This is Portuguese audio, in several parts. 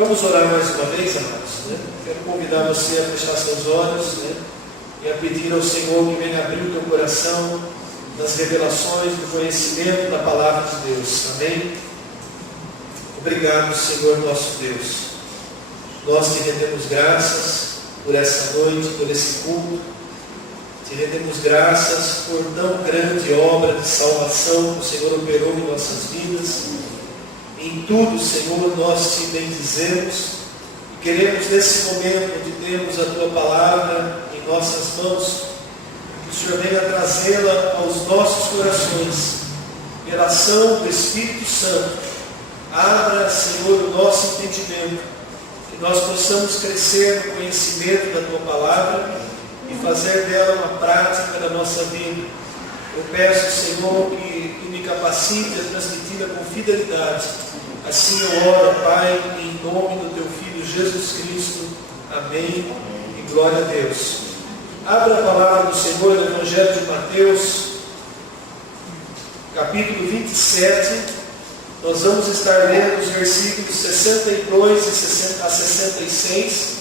Vamos orar mais uma vez, amados, né? Quero convidar você a fechar seus olhos, né? E a pedir ao Senhor que venha abrir o teu coração nas revelações, do conhecimento da palavra de Deus. Amém? Obrigado, Senhor nosso Deus. Nós te rendemos graças por essa noite, por esse culto. Te rendemos graças por tão grande obra de salvação que o Senhor operou em nossas vidas. Em tudo, Senhor, nós te bendizemos e queremos nesse momento onde temos a Tua palavra em nossas mãos, que o Senhor venha trazê-la aos nossos corações, pela ação do Espírito Santo. Abra, Senhor, o nosso entendimento, que nós possamos crescer no conhecimento da Tua palavra e fazer dela uma prática da nossa vida. Eu peço, Senhor, que Tu me capacite a transmiti-la com fidelidade. Assim eu oro, Pai, em nome do Teu Filho Jesus Cristo. Amém. E glória a Deus. Abra a palavra do Senhor no Evangelho de Mateus, capítulo 27. Nós vamos estar lendo os versículos 62 a 66.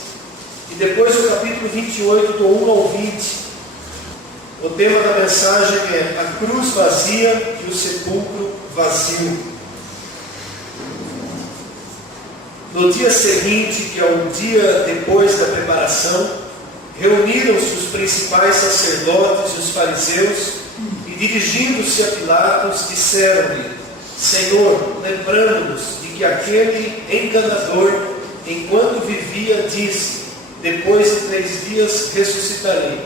E depois o capítulo 28, do 1 ao 20. O tema da mensagem é a cruz vazia e o sepulcro vazio. No dia seguinte, que é o dia depois da preparação, reuniram-se os principais sacerdotes e os fariseus e, dirigindo-se a Pilatos, disseram-lhe: Senhor, lembrando-nos de que aquele enganador, enquanto vivia, disse: depois de 3 dias ressuscitarei.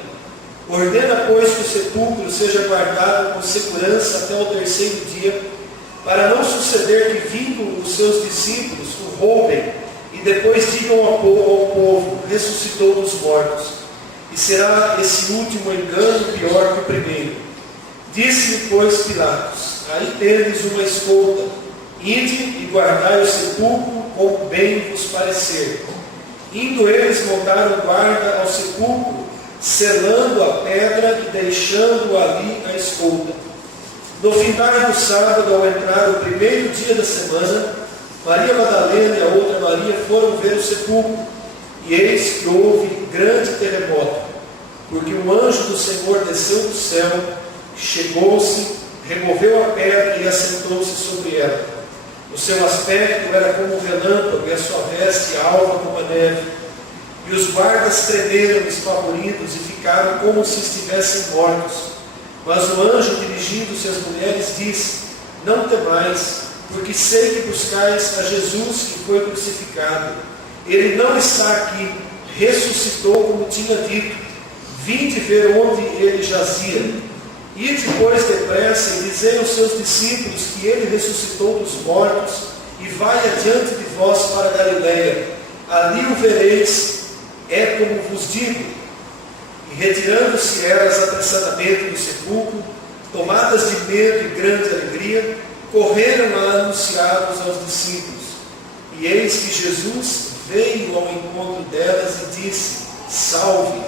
Ordena, pois, que o sepulcro seja guardado com segurança até o 3º dia, para não suceder que, vindo os seus discípulos, o roubem e depois digam ao povo: ressuscitou dos mortos. E será esse último engano pior que o primeiro. Disse-lhe, pois, Pilatos: aí tendes uma escolta, ide e guardai o sepulcro como bem vos parecer. Indo eles, montaram guarda ao sepulcro, selando a pedra e deixando ali a escolta. No findar do sábado, ao entrar o 1º dia da semana, Maria Madalena e a outra Maria foram ver o sepulcro, e eis que houve grande terremoto, porque um anjo do Senhor desceu do céu, chegou-se, removeu a pedra e assentou-se sobre ela. O seu aspecto era como um relâmpago, e a sua veste alva como a neve. E os guardas tremeram espavoridos e ficaram como se estivessem mortos. Mas o anjo, dirigindo-se às mulheres, disse: não temais, porque sei que buscais a Jesus que foi crucificado. Ele não está aqui, ressuscitou como tinha dito. Vinde ver onde ele jazia. Ide, pois, depressa e dizei aos seus discípulos que ele ressuscitou dos mortos, e vai adiante de vós para Galiléia. Ali o vereis, é como vos digo. E retirando-se elas apressadamente do sepulcro, tomadas de medo e grande alegria, correram a anunciá-los aos discípulos. E eis que Jesus veio ao encontro delas e disse: salve!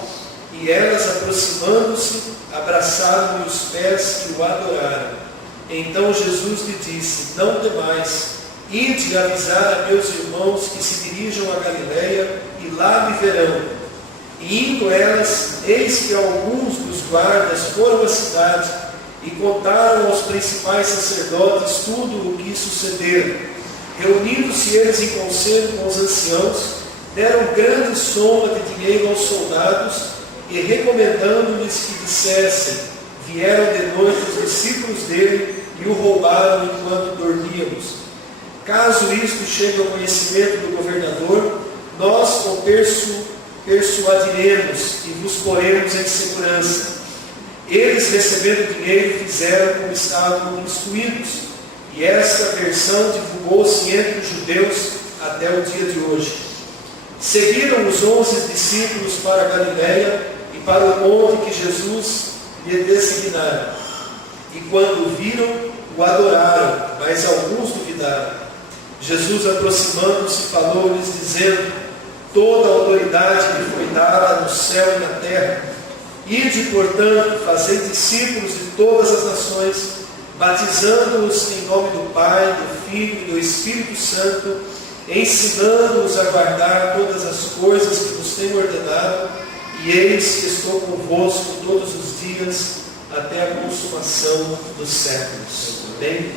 E elas, aproximando-se, abraçaram-lhe os pés e o adoraram. Então Jesus lhe disse: não temais, ide avisar a meus irmãos que se dirijam a Galiléia, e lá me verão. E indo elas, eis que alguns dos guardas foram à cidade e contaram aos principais sacerdotes tudo o que sucedera. Reunindo-se eles em conselho com os anciãos, deram grande soma de dinheiro aos soldados e, recomendando-lhes que dissessem: vieram de noite os discípulos dele e o roubaram enquanto dormíamos. Caso isto chegue ao conhecimento do governador, nós o persuadiremos e vos poremos em segurança. Eles, recebendo dinheiro, fizeram como estavam instruídos, e esta versão divulgou-se entre os judeus até o dia de hoje. Seguiram os 11 discípulos para a Galiléia e para o monte que Jesus lhe designara. E quando o viram, o adoraram, mas alguns duvidaram. Jesus, aproximando-se, falou-lhes, dizendo: toda a autoridade me foi dada no céu e na terra. Ide, portanto, fazei discípulos de todas as nações, batizando-os em nome do Pai, do Filho e do Espírito Santo, ensinando-os a guardar todas as coisas que vos tenho ordenado, e eis que estou convosco todos os dias, até a consumação dos séculos. Amém?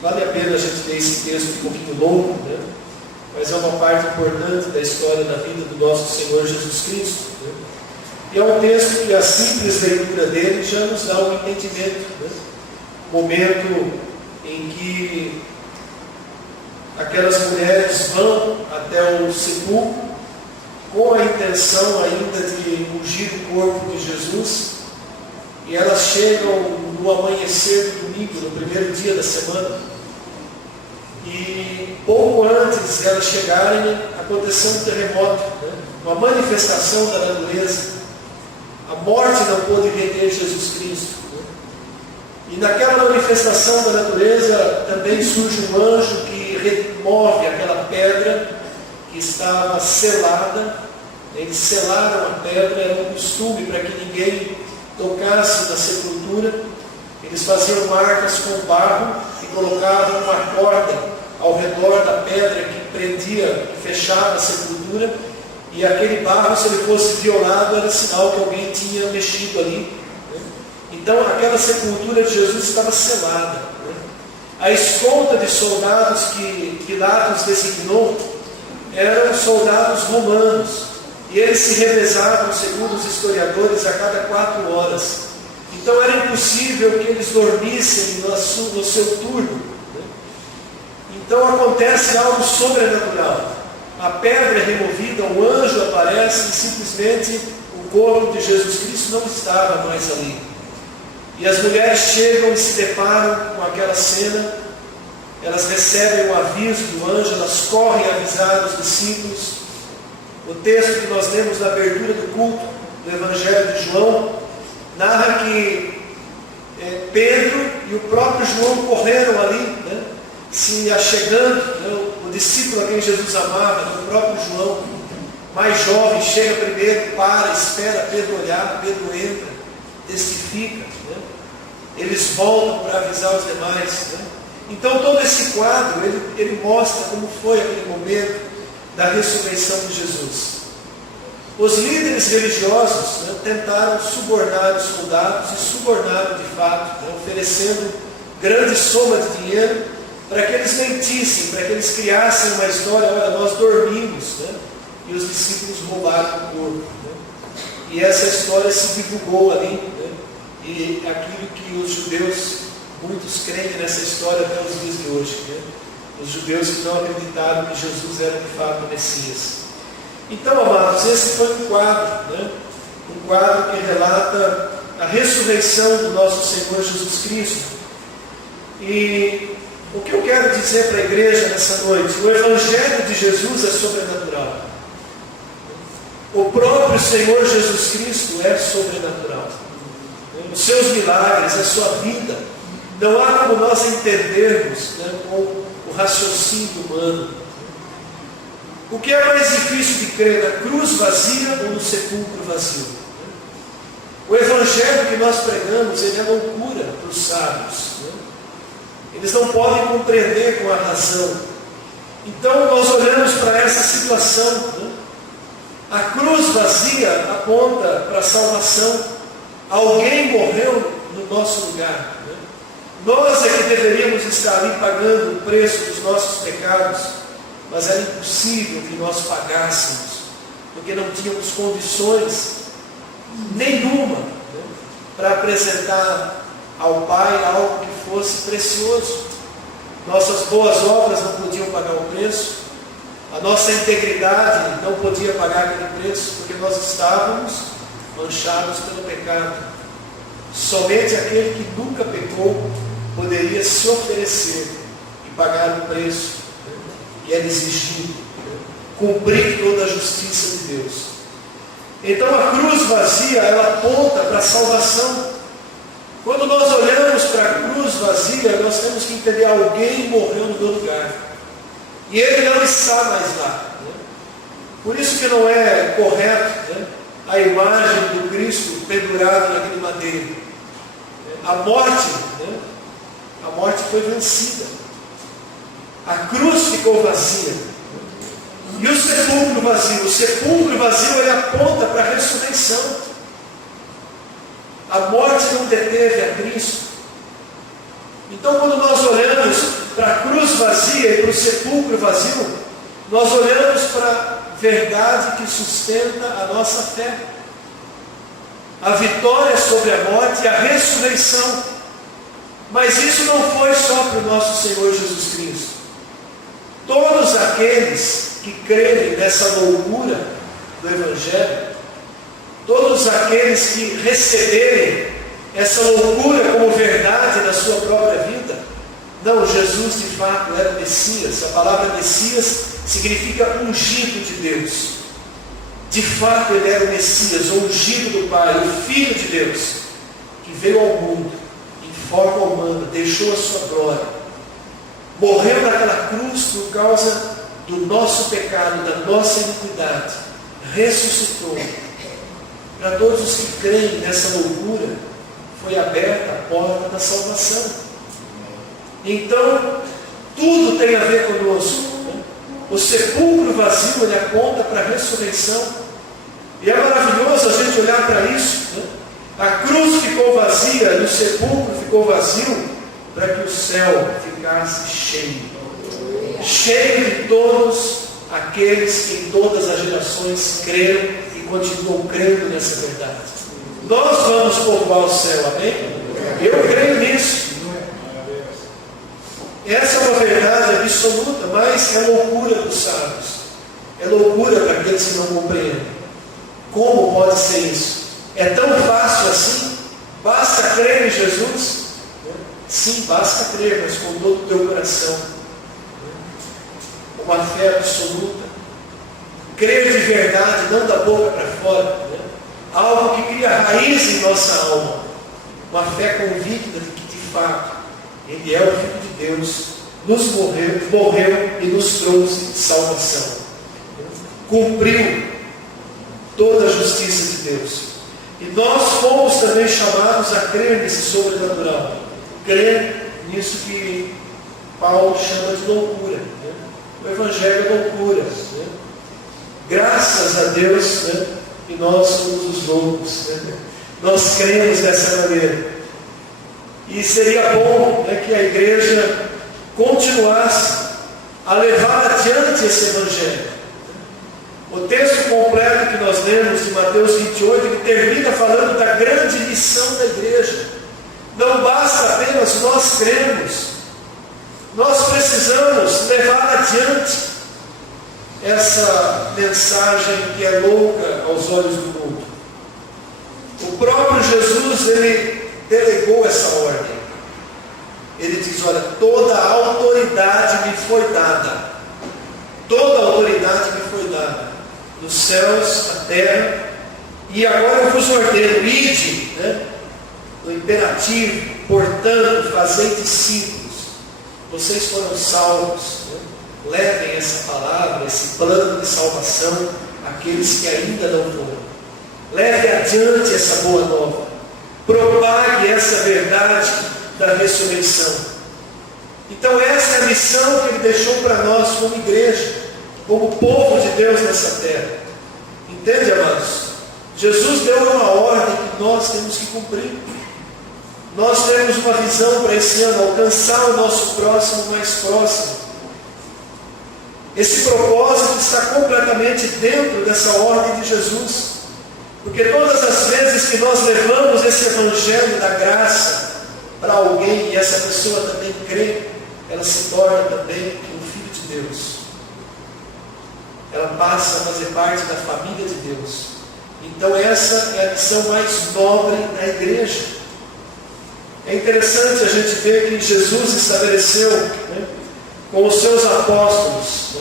Vale a pena a gente ler esse texto um pouquinho longo, né? Mas é uma parte importante da história da vida do nosso Senhor Jesus Cristo, né? E é um texto que a simples leitura dele já nos dá um entendimento, né? Momento em que aquelas mulheres vão até o sepulcro com a intenção ainda de ungir o corpo de Jesus, e elas chegam no amanhecer do domingo, no primeiro dia da semana, e pouco antes de elas chegarem, aconteceu um terremoto, né? Uma manifestação da natureza. A morte não pôde reter Jesus Cristo, né? E naquela manifestação da natureza também surge um anjo que remove aquela pedra que estava selada. Eles selaram a pedra, era um costume para que ninguém tocasse na sepultura. Eles faziam marcas com barro e colocavam uma corda ao redor da pedra que prendia, que fechava a sepultura, e aquele barro, se ele fosse violado, era sinal que alguém tinha mexido ali, né? Então aquela sepultura de Jesus estava selada, né? A escolta de soldados que Pilatos designou eram soldados romanos, e eles se revezavam, segundo os historiadores, a cada 4 horas. Então era impossível que eles dormissem no seu turno. Então acontece algo sobrenatural. A pedra é removida, o anjo aparece e simplesmente o corpo de Jesus Cristo não estava mais ali. E as mulheres chegam e se deparam com aquela cena. Elas recebem o aviso do anjo, elas correm avisar os discípulos. O texto que nós lemos na abertura do culto do Evangelho de João narra que Pedro e o próprio João correram ali, né? Se achegando, né? O discípulo a quem Jesus amava, o próprio João, mais jovem, chega primeiro, para, espera Pedro olhar, Pedro entra, testifica, né? Eles voltam para avisar os demais, né? Então todo esse quadro, ele mostra como foi aquele momento da ressurreição de Jesus. Os líderes religiosos, né, tentaram subornar os soldados e subornaram de fato, né, oferecendo grande soma de dinheiro para que eles mentissem, para que eles criassem uma história: olha, nós dormimos, né, e os discípulos roubaram o corpo, né? E essa história se divulgou ali, né? E aquilo que os judeus, muitos creem nessa história até os dias de hoje, né? Os judeus que não acreditaram que Jesus era de fato o Messias. Então, amados, esse foi um quadro, né? Um quadro que relata a ressurreição do nosso Senhor Jesus Cristo. E o que eu quero dizer para a igreja nessa noite? O Evangelho de Jesus é sobrenatural. O próprio Senhor Jesus Cristo é sobrenatural. Os seus milagres, a sua vida, não há como nós entendermos, né, com o raciocínio humano. O que é mais difícil de crer, na cruz vazia ou no sepulcro vazio? O Evangelho que nós pregamos, ele é loucura para os sábios, né? Eles não podem compreender com a razão. Então nós olhamos para essa situação, né? A cruz vazia aponta para a salvação. Alguém morreu no nosso lugar, né? Nós é que deveríamos estar ali pagando o preço dos nossos pecados, mas era impossível que nós pagássemos, porque não tínhamos condições nenhuma, né, para apresentar ao Pai algo que fosse precioso. Nossas boas obras não podiam pagar o preço, a nossa integridade não podia pagar aquele preço, porque nós estávamos manchados pelo pecado. Somente aquele que nunca pecou poderia se oferecer e pagar o preço, né, que era exigido, né, cumprir toda a justiça de Deus. Então a cruz vazia, ela aponta para a salvação. Quando nós olhamos para a cruz vazia, nós temos que entender: alguém morreu no meu lugar, e ele não está mais lá, né? Por isso que não é correto, né, a imagem do Cristo pendurado naquele madeiro. A morte, né, a morte foi vencida. A cruz ficou vazia. E o sepulcro vazio? O sepulcro vazio, ele aponta para a ressurreição. A morte não deteve a Cristo. Então, quando nós olhamos para a cruz vazia e para o sepulcro vazio, nós olhamos para a verdade que sustenta a nossa fé. A vitória sobre a morte e a ressurreição. Mas isso não foi só para o nosso Senhor Jesus Cristo. Todos aqueles que crerem nessa loucura do Evangelho, todos aqueles que receberem essa loucura como verdade da sua própria vida, não, Jesus de fato era o Messias. A palavra Messias significa ungido de Deus. De fato ele era o Messias, o ungido do Pai, o Filho de Deus, que veio ao mundo em forma humana, deixou a sua glória, morreu naquela cruz por causa do nosso pecado, da nossa iniquidade, ressuscitou. Para todos os que creem nessa loucura, foi aberta a porta da salvação. Então, tudo tem a ver conosco. O sepulcro vazio, ele aponta para a ressurreição. E é maravilhoso a gente olhar para isso. A cruz ficou vazia e o sepulcro ficou vazio para que o céu ficasse cheio. Cheio de todos aqueles que em todas as gerações creram e continuam crendo nessa verdade. Nós vamos povoar o céu, amém? Eu creio nisso. Essa é uma verdade absoluta, mas é loucura para os sábios. É loucura para aqueles que não compreendem. Como pode ser isso? É tão fácil assim? Basta crer em Jesus? Sim, basta crer, mas com todo o teu coração. Uma fé absoluta. Crer de verdade, não da boca para fora. Algo que cria raiz em nossa alma. Uma fé convicta de que de fato Ele é o Filho de Deus, nos morreu e nos trouxe salvação. Cumpriu toda a justiça de Deus. E nós fomos também chamados a crer nesse sobrenatural. Crer nisso que Paulo chama de loucura. O Evangelho é loucura. Graças a Deus, e nós somos os loucos. Nós cremos dessa maneira. E seria bom que a igreja continuasse a levar adiante esse Evangelho. O texto completo que nós lemos de Mateus 28, ele termina falando da grande missão da igreja. Não basta apenas nós crermos. Nós precisamos levar adiante essa mensagem que é louca aos olhos do mundo. O próprio Jesus, ele delegou essa ordem. Ele diz, olha, toda a autoridade me foi dada. Toda a autoridade me foi dada. Nos céus, na terra. E agora eu vos ordeno, ide, no imperativo, portanto, fazei discípulos. Vocês foram salvos. Levem essa palavra, esse plano de salvação àqueles que ainda não foram. Leve adiante essa boa nova. Propague essa verdade da ressurreição. Então essa é a missão que Ele deixou para nós como igreja, como povo de Deus nessa terra. Entende, amados? Jesus deu uma ordem que nós temos que cumprir. Nós temos uma visão para esse ano, alcançar o nosso próximo mais próximo. Esse propósito está completamente dentro dessa ordem de Jesus. Porque todas as vezes que nós levamos esse Evangelho da graça para alguém e essa pessoa também crê, ela se torna também um filho de Deus. Ela passa a fazer parte da família de Deus. Então essa é a missão mais nobre da igreja. É interessante a gente ver que Jesus estabeleceu com os seus apóstolos,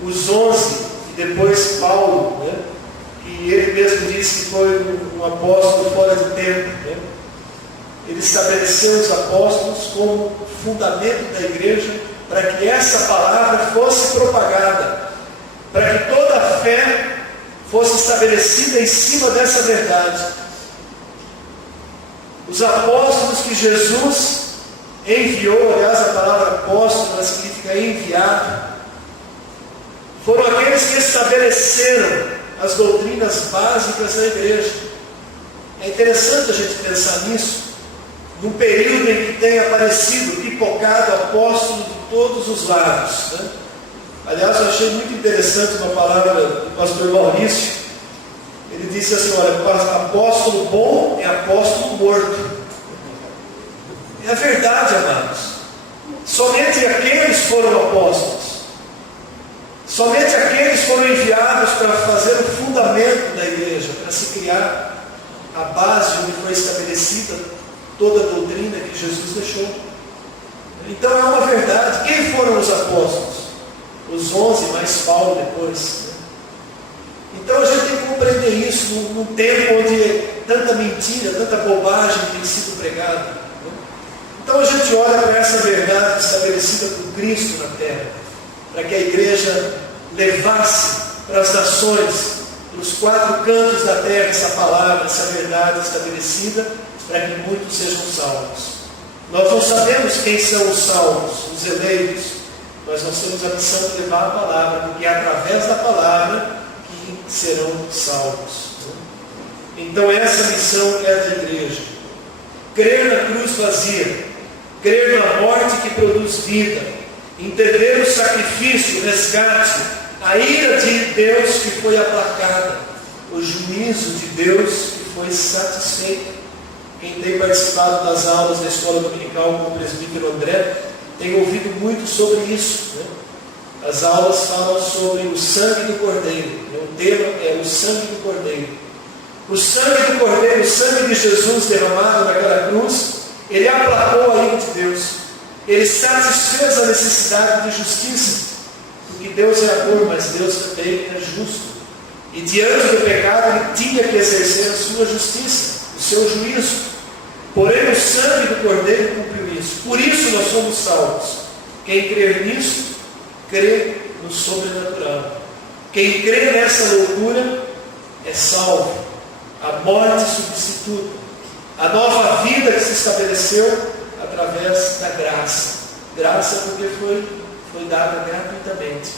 os 11, e depois Paulo, que ele mesmo disse que foi um apóstolo fora de tempo. Ele estabeleceu os apóstolos como fundamento da igreja, para que essa palavra fosse propagada, para que toda a fé fosse estabelecida em cima dessa verdade. Os apóstolos que Jesus enviou, aliás a palavra apóstolo significa enviado, foram aqueles que estabeleceram as doutrinas básicas da igreja. É interessante a gente pensar nisso, num período em que tem aparecido, pipocado apóstolo de todos os lados, né? Aliás, eu achei muito interessante uma palavra do pastor Maurício. Ele disse assim: olha, apóstolo bom é apóstolo morto. É a verdade, amados. Somente aqueles foram apóstolos. Somente aqueles foram enviados para fazer o fundamento da igreja, para se criar a base onde foi estabelecida toda a doutrina que Jesus deixou. Então é uma verdade. Quem foram os apóstolos? Os 11, mais Paulo depois. Então a gente tem que compreender isso num tempo onde tanta mentira, tanta bobagem tem sido pregada. Então a gente olha para essa verdade estabelecida por Cristo na terra, para que a igreja levasse para as nações, para os 4 cantos da terra, essa palavra, essa verdade estabelecida, para que muitos sejam salvos. Nós não sabemos quem são os salvos, os eleitos, mas nós temos a missão de levar a palavra, porque é através da palavra que serão salvos. Então essa missão é da igreja. Crer na cruz vazia, crer na morte que produz vida, entender o sacrifício, o resgate, a ira de Deus que foi aplacada, o juízo de Deus que foi satisfeito. Quem tem participado das aulas da escola dominical com o presbítero André tem ouvido muito sobre isso, né? As aulas falam sobre o sangue do Cordeiro. O tema é o sangue do Cordeiro. O sangue do Cordeiro, o sangue de Jesus derramado naquela cruz, ele aplacou a ira de Deus. Ele satisfez a necessidade de justiça, porque Deus é amor, mas Deus também é justo. E diante do pecado ele tinha que exercer a sua justiça, o seu juízo. Porém o sangue do Cordeiro cumpriu isso. Por isso nós somos salvos. Quem crer nisso, crê no sobrenatural. Quem crê nessa loucura é salvo. A morte substituta, a nova vida que se estabeleceu através da graça. Graça porque foi dada gratuitamente.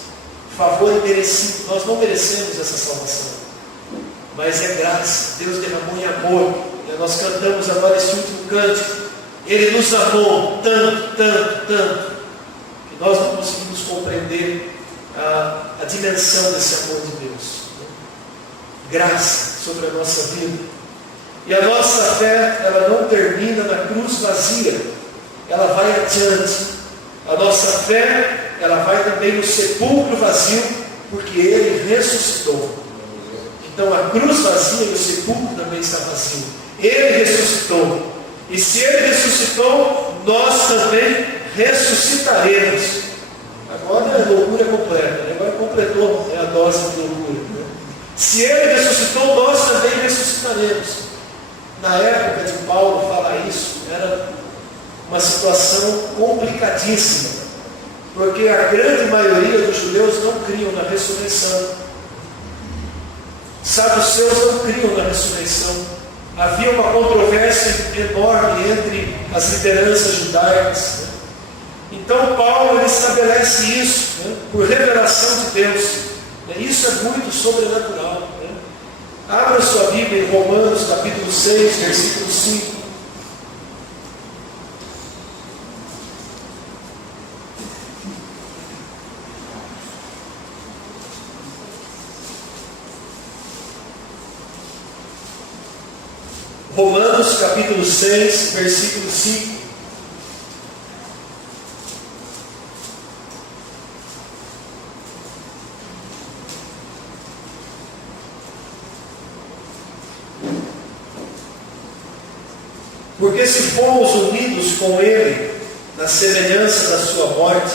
Favor imerecido. Nós não merecemos essa salvação, mas é graça. Deus derramou em amor. Nós cantamos agora esse último cântico. Ele nos amou tanto, tanto, tanto, que nós não conseguimos compreender a dimensão desse amor de Deus. Graça sobre a nossa vida. E a nossa fé, ela não termina na cruz vazia, ela vai adiante. A nossa fé, ela vai também no sepulcro vazio, porque Ele ressuscitou. Então a cruz vazia e o sepulcro também está vazio. Ele ressuscitou. E se Ele ressuscitou, nós também ressuscitaremos. Agora é loucura completa, né? Agora completou a dose de loucura, né? Se Ele ressuscitou, nós também ressuscitaremos. Na época de Paulo falar isso, era uma situação complicadíssima, porque a grande maioria dos judeus não criam na ressurreição. Saduceus não criam na ressurreição. Havia uma controvérsia enorme entre as lideranças judaicas, né? Então Paulo ele estabelece isso, né? Por revelação de Deus, né? Isso é muito sobrenatural, né? Abra sua Bíblia em Romanos capítulo 6, versículo 5. Romanos capítulo 6, versículo 5. Porque se fomos unidos com Ele na semelhança da sua morte,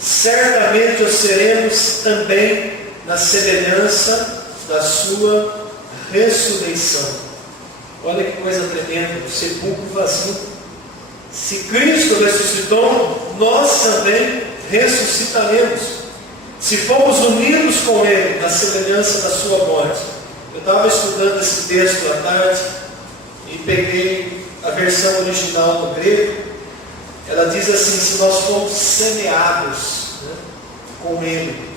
certamente o seremos também na semelhança da sua ressurreição. Olha que coisa tremenda, o sepulcro vazio. Se Cristo ressuscitou, nós também ressuscitaremos. Se fomos unidos com Ele na semelhança da sua morte. Eu estava estudando esse texto à tarde e peguei a versão original no grego. Ela diz assim: se nós fomos semeados, né, com Ele.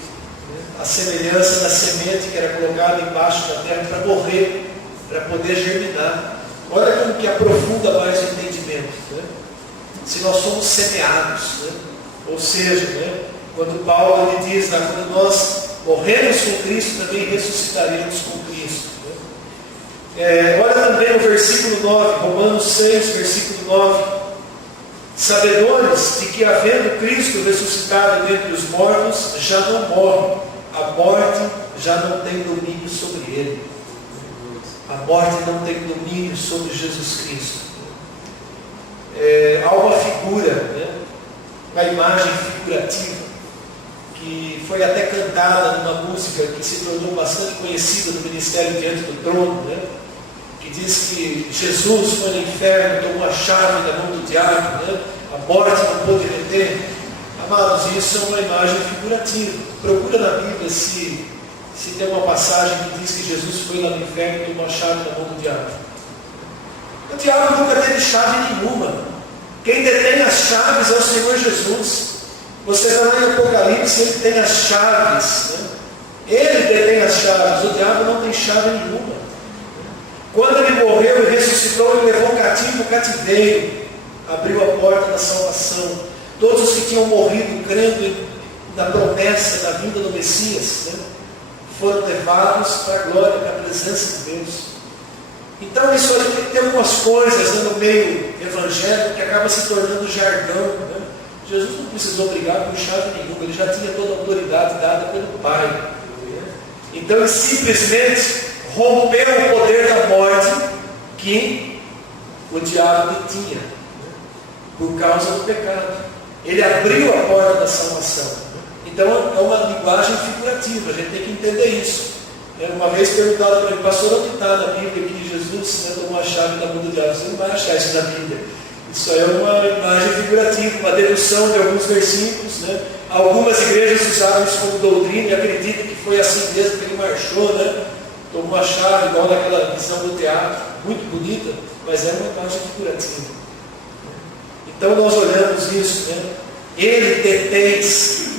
a semelhança da semente que era colocada embaixo da terra para morrer, para poder germinar. Olha como que aprofunda mais o entendimento, né? Se nós somos semeados, né? Ou seja, né? Quando Paulo ele diz, né? Quando nós morremos com Cristo, também ressuscitaremos com Cristo, né? Olha também o versículo 9, Romanos 6, versículo 9. Sabedores de que, havendo Cristo ressuscitado dentre os mortos, já não morre, a morte já não tem domínio sobre ele. A morte não tem domínio sobre Jesus Cristo. Há uma figura, né? Uma imagem figurativa, que foi até cantada numa música que se tornou bastante conhecida no Ministério Diante do Trono, né? Que diz que Jesus foi no inferno, tomou a chave da mão do diabo, né? A morte não pôde reter. Amados, isso é uma imagem figurativa. Procura na Bíblia se tem uma passagem que diz que Jesus foi lá no inferno e tomou a chave da mão do diabo. O diabo nunca teve chave nenhuma. Quem detém as chaves é o Senhor Jesus. Você vai lá em Apocalipse, ele tem as chaves, né? Ele detém as chaves, o diabo não tem chave nenhuma. Quando ele morreu e ressuscitou, ele levou cativo o cativeiro, abriu a porta da salvação. Todos os que tinham morrido crendo na promessa da vinda do Messias, né? Foram levados para a glória, para a presença de Deus. Então isso aí tem algumas coisas, né, no meio evangélico que acaba se tornando jargão, né? Jesus não precisou brigar por chave nenhuma, ele já tinha toda a autoridade dada pelo Pai. Então ele simplesmente rompeu o poder da morte que o diabo tinha, por causa do pecado. Ele abriu a porta da salvação. Então é uma linguagem figurativa, a gente tem que entender isso. Uma vez perguntado para ele, pastor, onde está na Bíblia que Jesus, né, tomou a chave da mão do diabo? Você não vai achar isso na Bíblia. Isso aí é uma imagem figurativa, uma dedução de alguns versículos, né? Algumas igrejas usaram isso como doutrina e acreditam que foi assim mesmo que ele marchou, né? Tomou a chave, igual naquela visão do teatro, muito bonita, mas é uma imagem figurativa. Então nós olhamos isso, né? Ele detém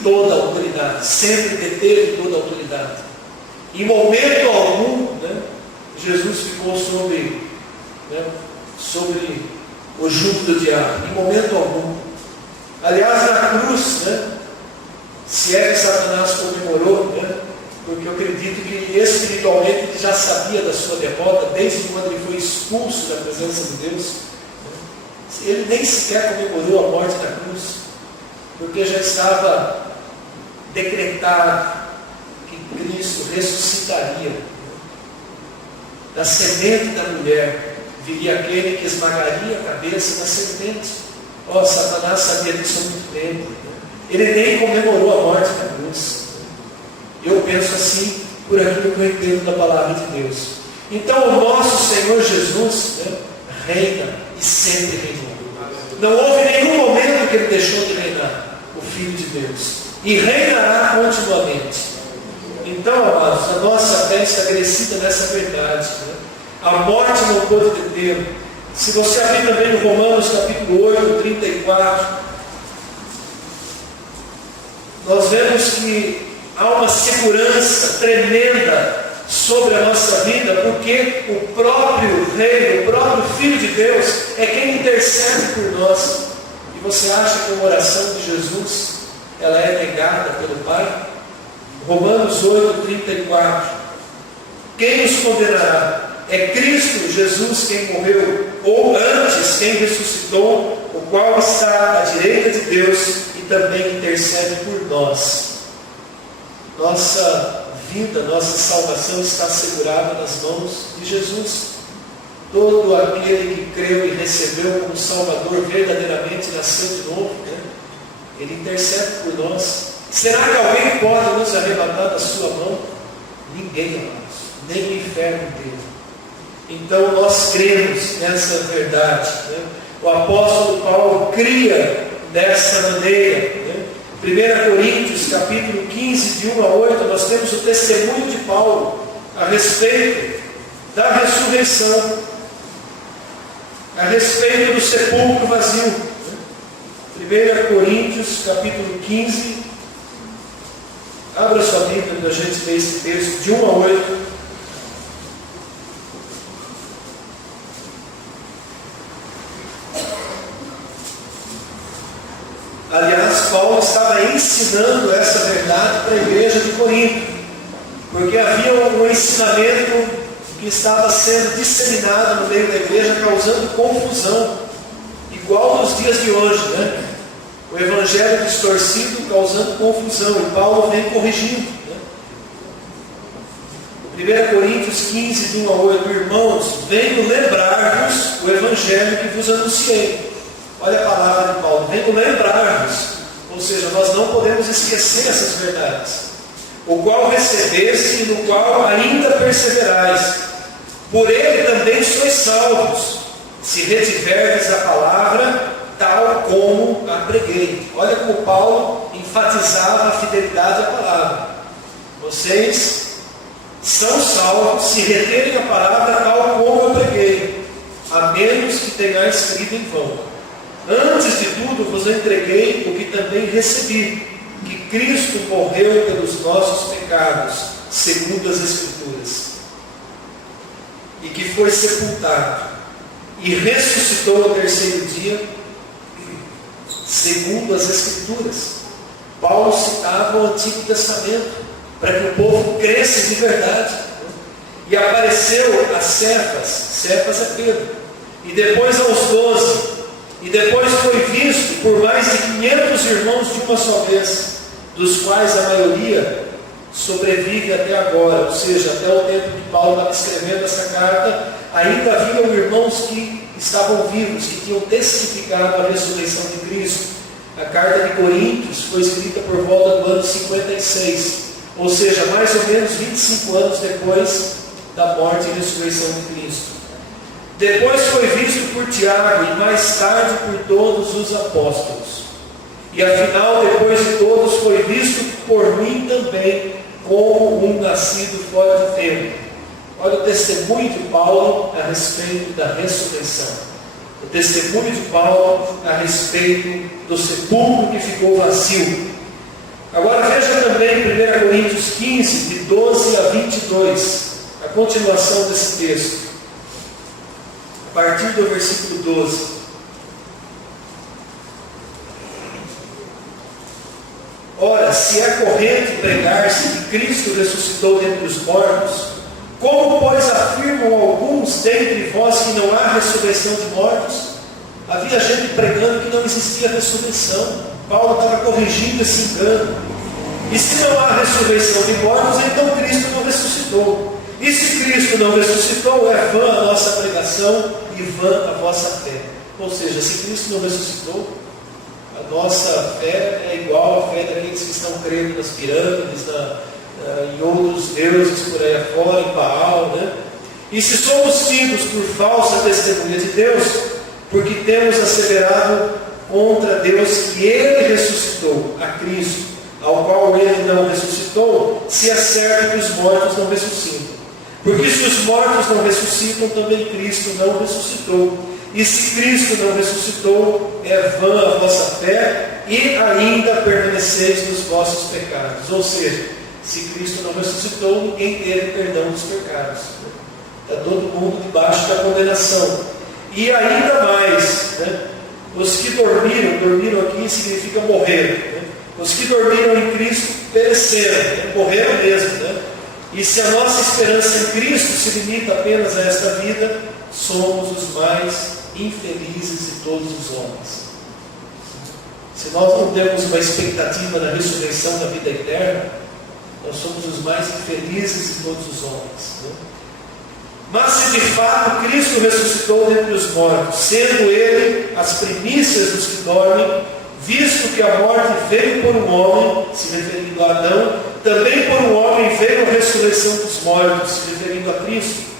toda a autoridade, sempre deteve toda a autoridade. Em momento algum, né, Jesus ficou sobre o jugo do diabo, em momento algum. Aliás, na cruz, né, se é que Satanás comemorou, né, porque eu acredito que espiritualmente ele já sabia da sua derrota, desde quando ele foi expulso da presença de Deus, né, ele nem sequer comemorou a morte da cruz, porque já estava decretado que Cristo ressuscitaria. Da semente da mulher viria aquele que esmagaria a cabeça da serpente. Satanás sabia disso há muito tempo. Ele nem comemorou a morte da cruz. Eu penso assim por aquilo que eu entendo da palavra de Deus. Então o nosso Senhor Jesus, né, reina e sempre reinou. Não houve nenhum momento que ele deixou de reinar, o Filho de Deus, e reinará continuamente. Então, amados, a nossa fé está crescida nessa verdade, né? A morte não pôde detê-lo. Se você abrir também no Romanos capítulo 8, 34, nós vemos que há uma segurança tremenda sobre a nossa vida, porque o próprio Rei, o próprio Filho de Deus é quem intercede por nós. E você acha que uma oração de Jesus ela é negada pelo Pai? Romanos 8, 34. Quem nos condenará? É Cristo Jesus quem morreu, ou antes quem ressuscitou, o qual está à direita de Deus e também intercede por nós. Nossa vida, nossa salvação está assegurada nas mãos de Jesus. Todo aquele que creu e recebeu como Salvador verdadeiramente nasceu de novo, né? Ele intercede por nós. Será que alguém pode nos arrebatar da sua mão? Ninguém, amados, nem o inferno dele. Então nós cremos nessa verdade, né? O apóstolo Paulo cria dessa maneira, né? 1 Coríntios capítulo 15, de 1 a 8, nós temos o testemunho de Paulo a respeito da ressurreição, a respeito do sepulcro vazio. 1 Coríntios capítulo 15, Abra sua Bíblia para a gente ler esse texto de 1 a 8. Aliás, Paulo estava ensinando essa verdade para a igreja de Corinto, porque havia um ensinamento que estava sendo disseminado no meio da igreja, causando confusão, igual nos dias de hoje, né? O evangelho distorcido causando confusão, e Paulo vem corrigindo, né? 1 Coríntios 15, de 1 a 8, irmãos, venho lembrar-vos o evangelho que vos anunciei. Olha a palavra de Paulo, venho lembrar-vos, ou seja, nós não podemos esquecer essas verdades, o qual recebeste e no qual ainda perseverais, por ele também sois salvos, se retiverdes a palavra, tal como a preguei. Olha como Paulo enfatizava a fidelidade à palavra. Vocês são salvos se reterem a palavra tal como eu preguei, a menos que tenhais crido em vão. Antes de tudo vos entreguei o que também recebi, que Cristo morreu pelos nossos pecados, segundo as Escrituras, e que foi sepultado, e ressuscitou no terceiro dia, segundo as Escrituras. Paulo citava o Antigo Testamento, para que o povo cresça de verdade. E apareceu a Cefas é Pedro, e depois aos 12, e depois foi visto por mais de 500 irmãos de uma só vez, dos quais a maioria sobrevive até agora, ou seja, até o tempo que Paulo estava escrevendo essa carta, ainda haviam irmãos que estavam vivos, que tinham testificado a ressurreição de Cristo. A carta de Coríntios foi escrita por volta do ano 56, ou seja, mais ou menos 25 anos depois da morte e ressurreição de Cristo. Depois foi visto por Tiago e mais tarde por todos os apóstolos. E afinal, depois de todos, foi visto por mim também, como um nascido fora de tempo. Olha o testemunho de Paulo a respeito da ressurreição. O testemunho de Paulo a respeito do sepulcro que ficou vazio. Agora veja também 1 Coríntios 15, de 12 a 22, a continuação desse texto. A partir do versículo 12. Ora, se é corrente pregar-se que Cristo ressuscitou dentre os mortos, como, pois, afirmam alguns dentre vós que não há ressurreição de mortos? Havia gente pregando que não existia ressurreição. Paulo estava corrigindo esse engano. E se não há ressurreição de mortos, então Cristo não ressuscitou. E se Cristo não ressuscitou, é vã a nossa pregação e vã a vossa fé. Ou seja, se Cristo não ressuscitou, a nossa fé é igual à fé daqueles que estão crendo nas pirâmides, em outros deuses por aí afora, em Baal, né? E se somos tidos por falsa testemunha de Deus, porque temos asseverado contra Deus que Ele ressuscitou a Cristo, ao qual Ele não ressuscitou, se é certo que os mortos não ressuscitam. Porque se os mortos não ressuscitam, também Cristo não ressuscitou. E se Cristo não ressuscitou, é vã a vossa fé, e ainda permaneceis nos vossos pecados. Ou seja, se Cristo não ressuscitou, ninguém teve perdão dos pecados. Está todo mundo debaixo da condenação. E ainda mais, né? Os que dormiram aqui significa morreram, né? Os que dormiram em Cristo pereceram, né? Morreram mesmo, né? E se a nossa esperança em Cristo se limita apenas a esta vida, somos os mais infelizes de todos os homens. Se nós não temos uma expectativa da ressurreição da vida eterna, nós somos os mais infelizes de todos os homens, né? Mas se de fato Cristo ressuscitou dentre os mortos, sendo Ele as primícias dos que dormem, visto que a morte veio por um homem, se referindo a Adão, também por um homem veio a ressurreição dos mortos, se referindo a Cristo.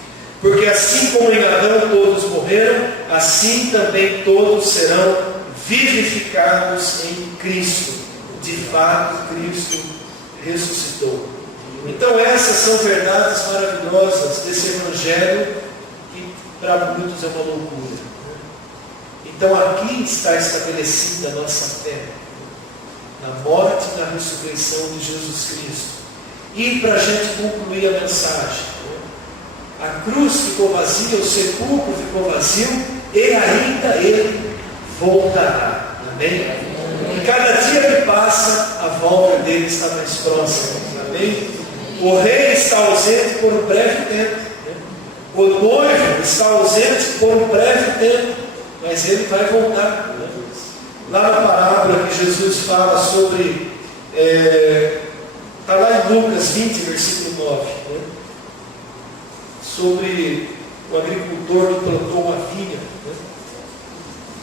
Porque assim como em Adão todos morreram, assim também todos serão vivificados em Cristo. De fato, Cristo ressuscitou. Então essas são verdades maravilhosas desse Evangelho, que para muitos é uma loucura. Então aqui está estabelecida a nossa fé. na morte e na ressurreição de Jesus Cristo. E para a gente concluir a mensagem, a cruz ficou vazia, o sepulcro ficou vazio, e ainda Ele voltará. Amém? E cada dia que passa, a volta dele está mais próxima. Amém? O rei está ausente por um breve tempo. O noivo está ausente por um breve tempo, mas ele vai voltar. Lá na parábola que Jesus fala sobre, está lá em Lucas 20, versículo 9, sobre o agricultor que plantou uma vinha.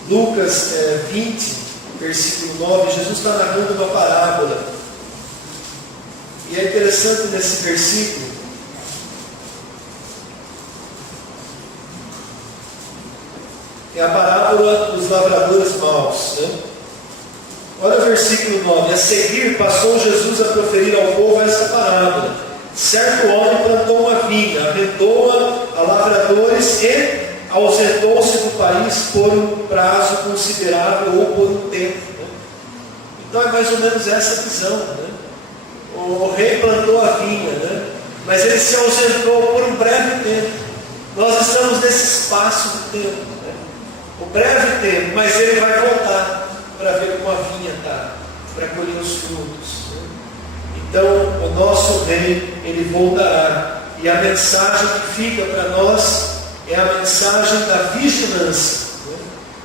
Lucas 20, versículo 9, Jesus está narrando uma parábola. E é interessante nesse versículo, é a parábola dos lavradores maus. Olha o versículo 9. A seguir passou Jesus a proferir ao povo esta parábola. Certo homem plantou uma vinha, arrendou-a a lavradores e ausentou-se do país por um prazo considerável ou por um tempo. Então é mais ou menos essa visão. O rei plantou a vinha, mas ele se ausentou por um breve tempo. Nós estamos nesse espaço do tempo. O breve tempo, mas ele vai voltar para ver como a vinha está, para colher os frutos. Então, o nosso rei, ele voltará. E a mensagem que fica para nós é a mensagem da vigilância.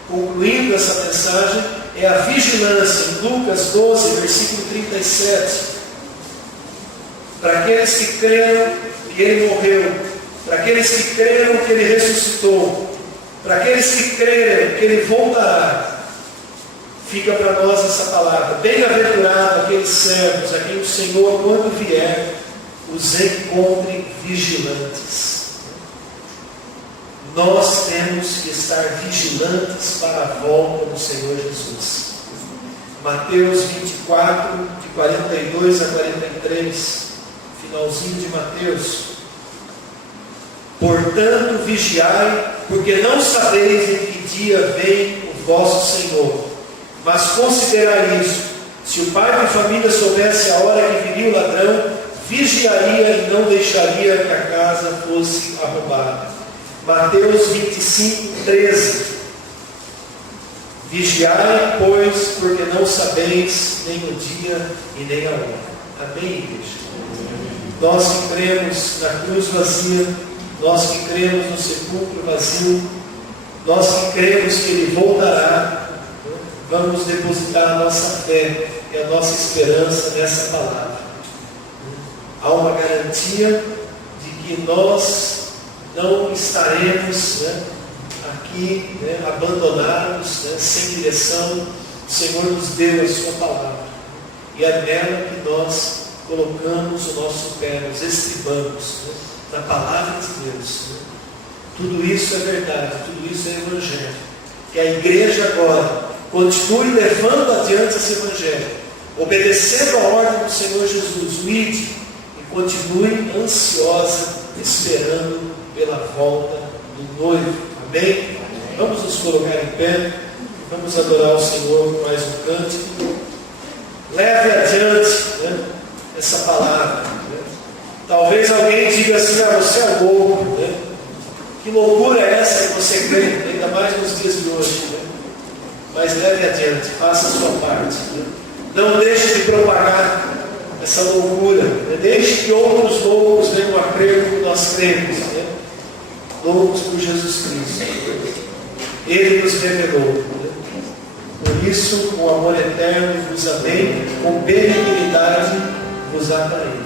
Concluindo essa mensagem, é a vigilância. Em Lucas 12, versículo 37. Para aqueles que creram que ele morreu, para aqueles que creram que ele ressuscitou, para aqueles que creram que ele voltará, fica para nós essa palavra: bem-aventurado aqueles servos a quem o Senhor, quando vier, os encontre vigilantes. Nós temos que estar vigilantes para a volta do Senhor Jesus. Mateus 24, de 42 a 43, finalzinho de Mateus. Portanto, vigiai, porque não sabeis em que dia vem o vosso Senhor. Mas considerai isso: se o pai de família soubesse a hora que viria o ladrão, vigiaria e não deixaria que a casa fosse arrombada. Mateus 25, 13. Vigiai, pois, porque não sabeis nem o dia e nem a hora. Amém, igreja? Nós que cremos na cruz vazia, nós que cremos no sepulcro vazio, nós que cremos que Ele voltará, vamos depositar a nossa fé e a nossa esperança nessa palavra. Há uma garantia de que nós não estaremos aqui abandonados, sem direção. O Senhor nos deu a sua palavra e é nela que nós colocamos o nosso pé, nos estribamos na palavra de Deus. Tudo isso é verdade, tudo isso é evangelho. Que a igreja agora continue levando adiante esse evangelho, obedecendo a ordem do Senhor Jesus, o ide, e continue ansiosa, esperando pela volta do noivo. Amém? Vamos nos colocar em pé, vamos adorar o Senhor com mais um cântico. Leve adiante essa palavra. Talvez alguém diga assim: você é louco. Que loucura é essa que você crê, ainda mais nos dias de hoje. Mas leve adiante, faça a sua parte. Não deixe de propagar essa loucura. Deixe que outros loucos venham a crer como nós cremos. Loucos por Jesus Cristo. Ele nos revelou. Por isso, com amor eterno vos amei, com benignidade vos atraí.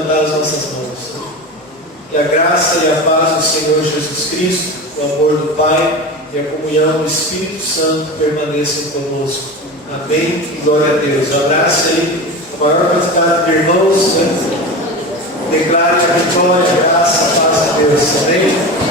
levantar as nossas mãos. Que a graça e a paz do Senhor Jesus Cristo, o amor do Pai e a comunhão do Espírito Santo permaneçam conosco. Amém e glória a Deus. Um abraço aí, a maior quantidade de irmãos, né? Declare a vitória, a graça, a paz de Deus. Amém?